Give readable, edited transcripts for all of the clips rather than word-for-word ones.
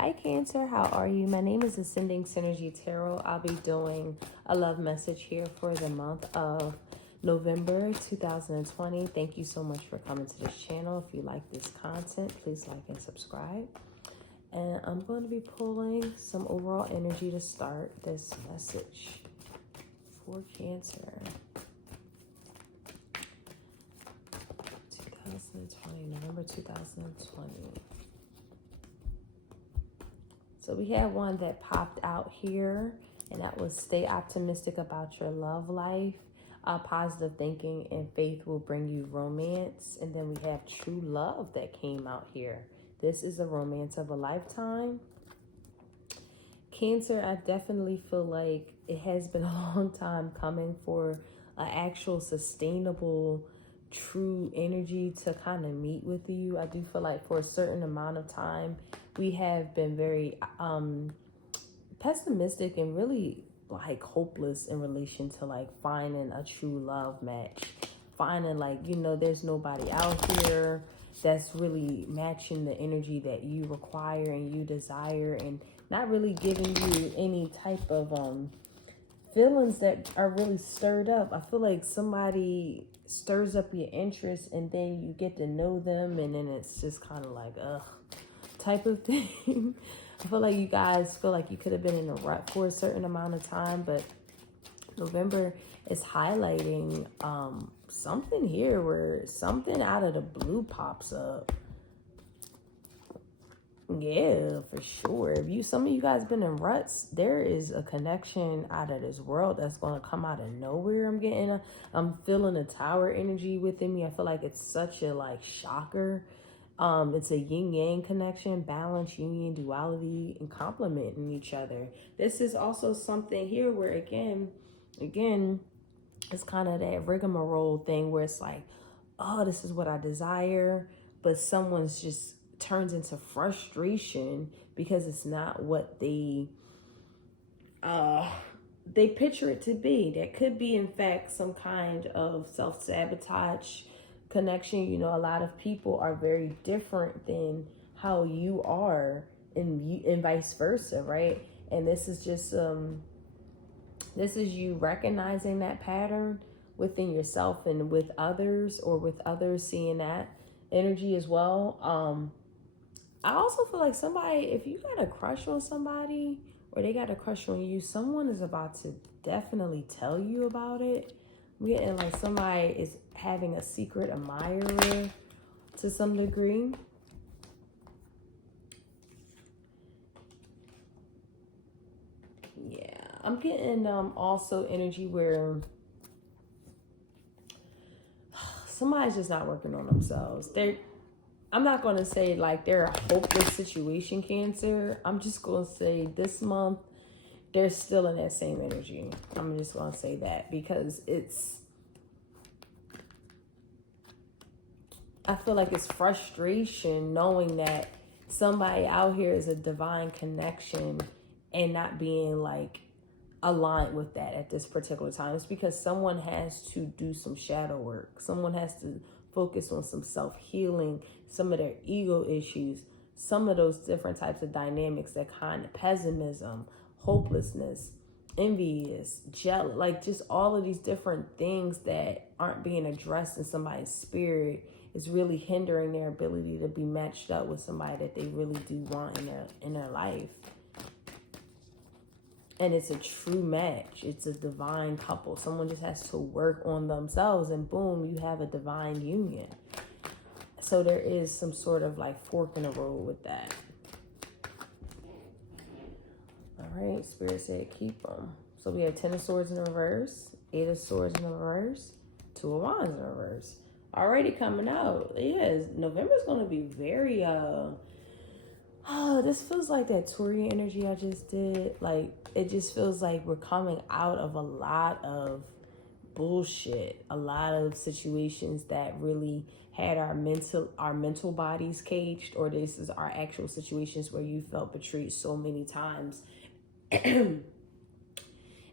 Hi Cancer, how are you? My name is Ascending Synergy Tarot. I'll be doing a love message here for the month of November 2020. Thank you so much for coming to this channel. If you like this content, please like and subscribe. And I'm going to be pulling some overall energy to start this message for Cancer. 2020, November 2020. So we had one that popped out here, and that was stay optimistic about your love life. Positive thinking and faith will bring you romance. And then we have true love that came out here. This is a romance of a lifetime. Cancer, I definitely feel like it has been a long time coming for an actual sustainable, true energy to kind of meet with you. I do feel like for a certain amount of time, we have been very pessimistic and really like hopeless in relation to like finding a true love match. Finding like, there's nobody out here that's really matching the energy that you require and you desire, and not really giving you any type of feelings that are really stirred up. I feel like somebody stirs up your interest and then you get to know them, and then it's just kind of like type of thing. I feel like you guys feel like you could have been in a rut for a certain amount of time, but November is highlighting something here where something out of the blue pops up. Yeah, for sure. If some of you guys been in ruts, there is a connection out of this world that's going to come out of nowhere. I'm feeling a tower energy within me. I feel like it's such a like shocker. It's a yin yang connection, balance, union, duality, and complementing each other. This is also something here where again, it's kind of that rigmarole thing where it's like, oh, this is what I desire, but someone's just turns into frustration because it's not what they picture it to be. That could be, in fact, some kind of self-sabotage connection. A lot of people are very different than how you are, and vice versa, right? And this is just this is you recognizing that pattern within yourself and with others, or with others seeing that energy as well. I also feel like somebody, if you got a crush on somebody or they got a crush on you, someone is about to definitely tell you about it. We're getting like somebody is having a secret admirer to some degree. Yeah, I'm getting also energy where somebody's just not working on themselves. I'm not going to say like they're a hopeless situation, Cancer. I'm just going to say this month, they're still in that same energy. I'm just going to say that because I feel like it's frustration knowing that somebody out here is a divine connection and not being like aligned with that at this particular time. It's because someone has to do some shadow work. Someone has to focus on some self-healing, some of their ego issues, some of those different types of dynamics, that kind of pessimism, hopelessness, envious, jealous, like just all of these different things that aren't being addressed in somebody's spirit is really hindering their ability to be matched up with somebody that they really do want in their life. And it's a true match. It's a divine couple. Someone just has to work on themselves and boom, you have a divine union. So there is some sort of like fork in the road with that. All right, Spirit said keep them. So we have 10 of Swords in reverse, 8 of Swords in reverse, 2 of Wands in reverse. Already coming out. Yes, November's going to be very this feels like that Taurian energy I just did. Like, it just feels like we're coming out of a lot of bullshit, a lot of situations that really had our mental bodies caged, or this is our actual situations where you felt betrayed so many times.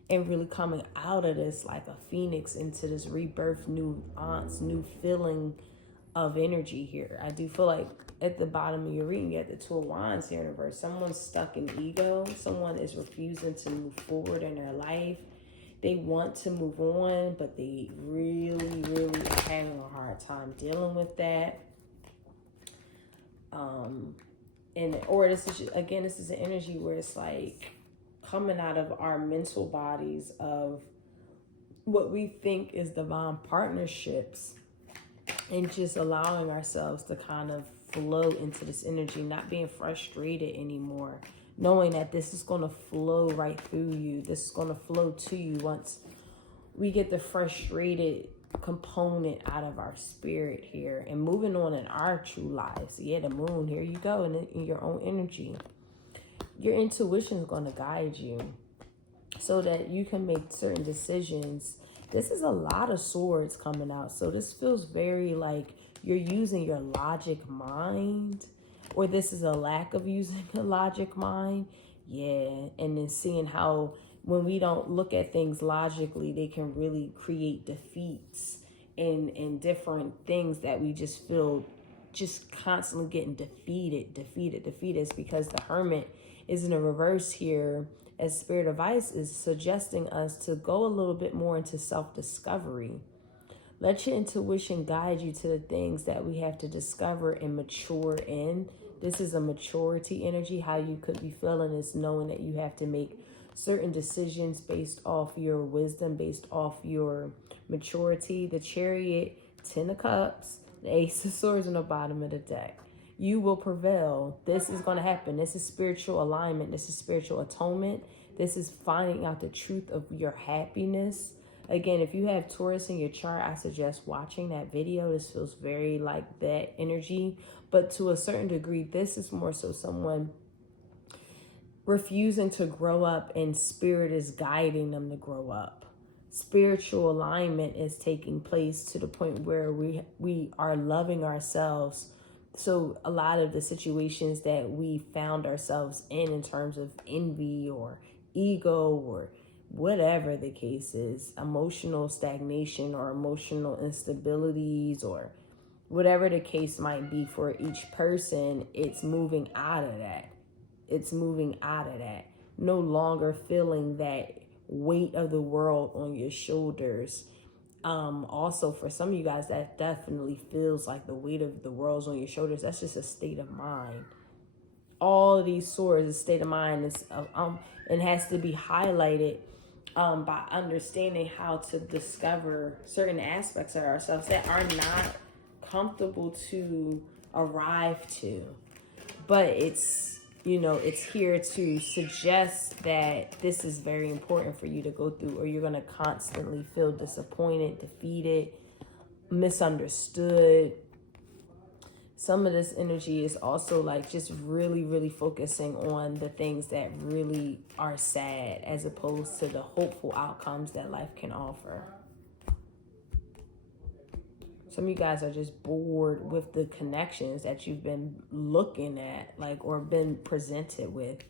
And really coming out of this like a phoenix into this rebirth, new feeling of energy here. I do feel like at the bottom of your reading, you have the Two of Wands here in reverse. Someone's stuck in ego. Someone is refusing to move forward in their life. They want to move on, but they really, really are having a hard time dealing with that. Or this is, again, this is an energy where it's like coming out of our mental bodies of what we think is divine partnerships, and just allowing ourselves to kind of flow into this energy, not being frustrated anymore, knowing that this is going to flow right through you. This is going to flow to you once we get the frustrated component out of our spirit here and moving on in our true lives. Yeah, the moon, here you go, in your own energy. Your intuition is going to guide you so that you can make certain decisions. This is a lot of swords coming out. So this feels very like you're using your logic mind, or this is a lack of using a logic mind. Yeah, and then seeing how when we don't look at things logically, they can really create defeats and different things that we just feel just constantly getting defeated. It's because the Hermit is in a reverse here, as Spirit Advice is suggesting us to go a little bit more into self-discovery. Let your intuition guide you to the things that we have to discover and mature in. This is a maturity energy. How you could be feeling is knowing that you have to make certain decisions based off your wisdom, based off your maturity. The Chariot, 10 of Cups, the Ace of Swords on the bottom of the deck. You will prevail. This is going to happen. This is spiritual alignment. This is spiritual atonement. This is finding out the truth of your happiness. Again, if you have Taurus in your chart, I suggest watching that video. This feels very like that energy. But to a certain degree, this is more so someone refusing to grow up, and spirit is guiding them to grow up. Spiritual alignment is taking place to the point where we are loving ourselves. So a lot of the situations that we found ourselves in terms of envy or ego or whatever the case is, emotional stagnation or emotional instabilities or whatever the case might be for each person, it's moving out of that. It's moving out of that. No longer feeling that weight of the world on your shoulders. Also, for some of you guys, that definitely feels like the weight of the world's on your shoulders. That's just a state of mind. All of these swords, a state of mind is and has to be highlighted by understanding how to discover certain aspects of ourselves that are not comfortable to arrive to. But it's, it's here to suggest that this is very important for you to go through, or you're going to constantly feel disappointed, defeated, misunderstood. Some of this energy is also like just really, really focusing on the things that really are sad as opposed to the hopeful outcomes that life can offer. Some of you guys are just bored with the connections that you've been looking at, or been presented with.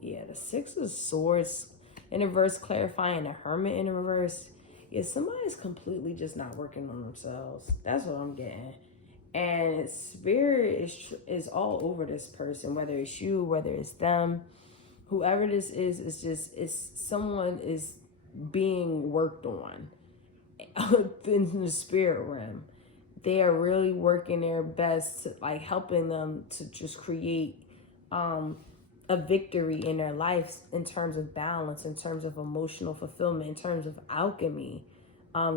Yeah, the Six of Swords in reverse, clarifying the Hermit in reverse. Yeah, somebody's completely just not working on themselves. That's what I'm getting. And spirit is all over this person, whether it's you, whether it's them, whoever this is, it's someone is being worked on in the spirit realm. They are really working their best to helping them to just create a victory in their lives in terms of balance, in terms of emotional fulfillment, in terms of alchemy,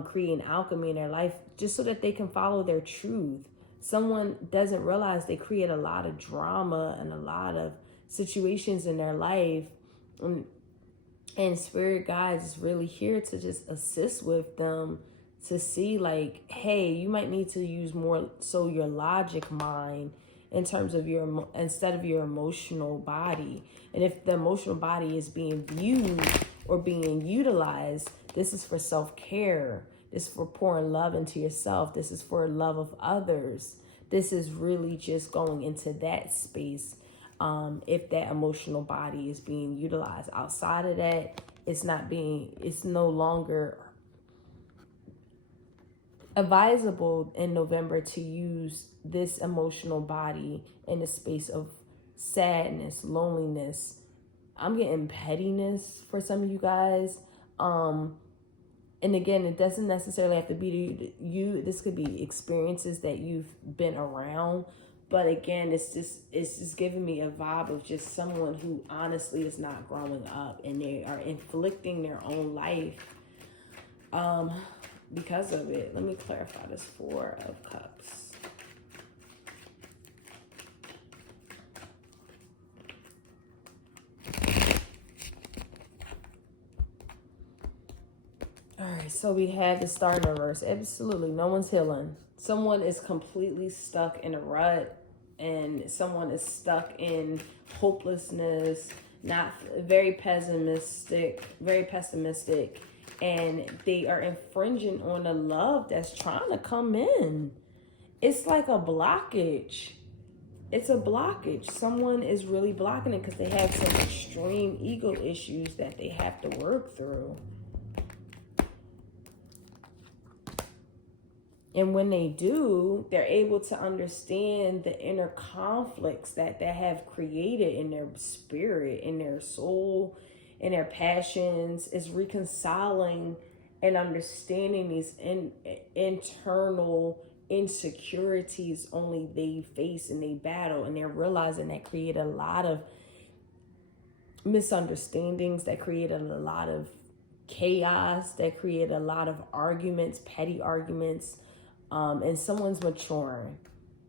creating alchemy in their life just so that they can follow their truth. Someone doesn't realize they create a lot of drama and a lot of situations in their life, and spirit guides is really here to just assist with them to see hey, you might need to use more so your logic mind in terms of instead of your emotional body. And if the emotional body is being viewed or being utilized, this is for self-care. This is for pouring love into yourself. This is for love of others. This is really just going into that space. If that emotional body is being utilized outside of that, it's no longer advisable in November to use this emotional body in the space of sadness, loneliness. I'm getting pettiness for some of you guys. And again, it doesn't necessarily have to be you. This could be experiences that you've been around. But again, it's just giving me a vibe of just someone who honestly is not growing up, and they are inflicting their own life because of it. Let me clarify this Four of Cups. All right, so we had the Star in reverse. Absolutely, no one's healing. Someone is completely stuck in a rut, and someone is stuck in hopelessness, not very pessimistic, and they are infringing on the love that's trying to come in. It's like a blockage. It's a blockage. Someone is really blocking it because they have some extreme ego issues that they have to work through. And when they do, they're able to understand the inner conflicts that they have created in their spirit, in their soul, in their passions. Is reconciling and understanding these internal insecurities only they face and they battle. And they're realizing that created a lot of misunderstandings, that created a lot of chaos, that created a lot of arguments, petty arguments. And someone's maturing.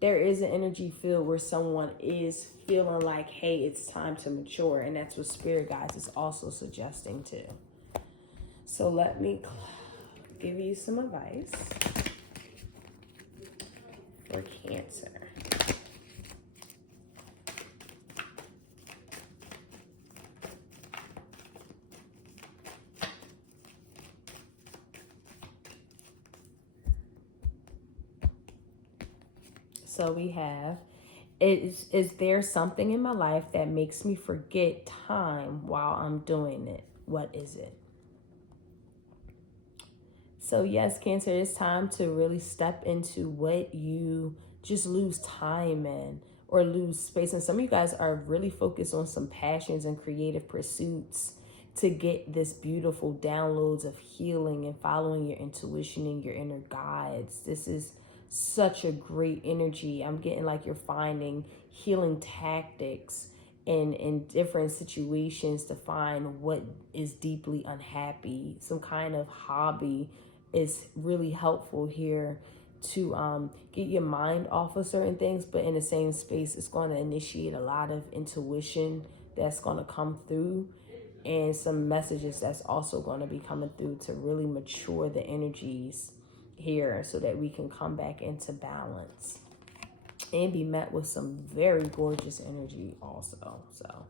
There is an energy field where someone is feeling like, hey, it's time to mature. And that's what Spirit Guides is also suggesting too. So let me give you some advice for Cancer. So we have, is there something in my life that makes me forget time while I'm doing it? What is it? So yes, Cancer, it's time to really step into what you just lose time in or lose space. And some of you guys are really focused on some passions and creative pursuits to get this beautiful downloads of healing and following your intuition and your inner guides. This is such a great energy. I'm getting like you're finding healing tactics in different situations to find what is deeply unhappy. Some kind of hobby is really helpful here to get your mind off of certain things, but in the same space, it's going to initiate a lot of intuition that's going to come through, and some messages that's also going to be coming through to really mature the energies here so that we can come back into balance and be met with some very gorgeous energy also. So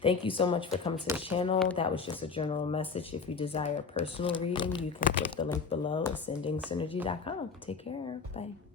thank you so much for coming to the channel. That was just a general message. If you desire a personal reading, you can click the link below, ascendingsynergy.com. Take care. Bye.